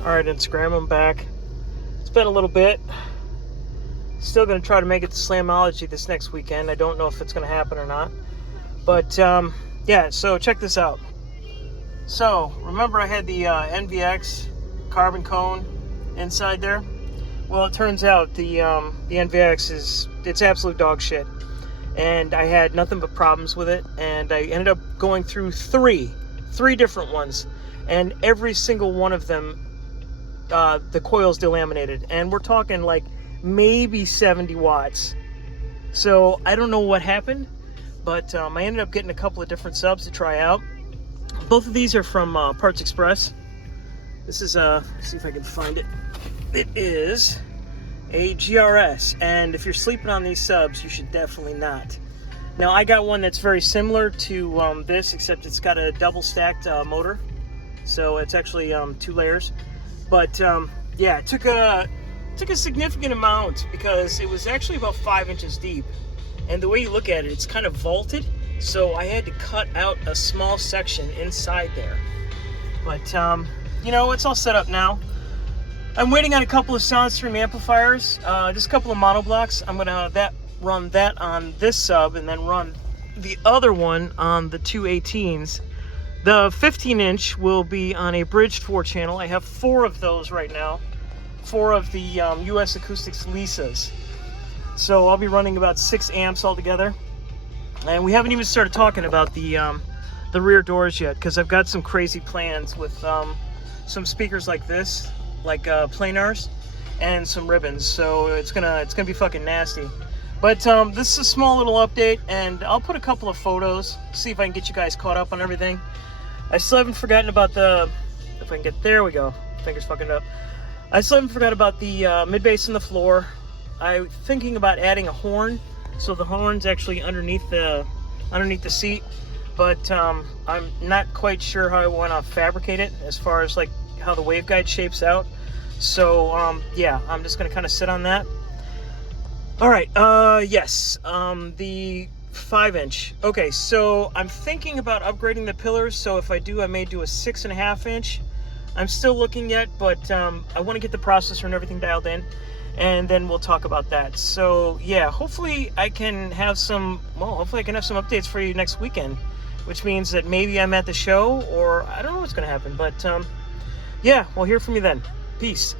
Alright, Instagram, I'm back. It's been a little bit. Still going to try to make it to Slamology this next weekend. I don't know if it's going to happen or not. But, yeah, so check this out. So, remember I had the NVX carbon cone inside there? Well, it turns out the NVX it's absolute dog shit. And I had nothing but problems with it. And I ended up going through three different ones. And every single one of them, the coil's delaminated. And we're talking like maybe 70 watts. So I don't know what happened, but I ended up getting a couple of different subs to try out. Both of these are from Parts Express. This is let's see if I can find it. It is a GRS, and if you're sleeping on these subs, you should definitely not. Now I got one that's very similar to this, except it's got a double stacked motor, so it's actually 2 layers. But yeah, it took a significant amount because it was actually about 5 inches deep, and the way you look at it, it's kind of vaulted, so I had to cut out a small section inside there. But you know, it's all set up now. I'm waiting on a couple of SoundStream amplifiers, just a couple of monoblocks. I'm gonna run that on this sub and then run the other one on the 218s. The 15-inch will be on a bridged 4-channel. I have 4 of those right now. 4 of the US Acoustics Lisas. So I'll be running about 6 amps altogether. And we haven't even started talking about the rear doors yet, because I've got some crazy plans with some speakers like this, like planars, and some ribbons. So it's gonna be fucking nasty. But this is a small little update, and I'll put a couple of photos, see if I can get you guys caught up on everything. I still haven't forgotten about if I can get, there we go, fingers fucking up. I still haven't forgot about the mid bass and the floor. I'm thinking about adding a horn, so the horn's actually underneath the seat. But I'm not quite sure how I want to fabricate it as far as like how the waveguide shapes out. So yeah, I'm just gonna kind of sit on that. All right, yes, the 5-inch. Okay, so I'm thinking about upgrading the pillars. So if I do, I may do a 6.5-inch. I'm still looking yet, but I want to get the processor and everything dialed in, and then we'll talk about that. So yeah, hopefully I can have some updates for you next weekend, which means that maybe I'm at the show, or I don't know what's going to happen. But yeah, we'll hear from you then. Peace.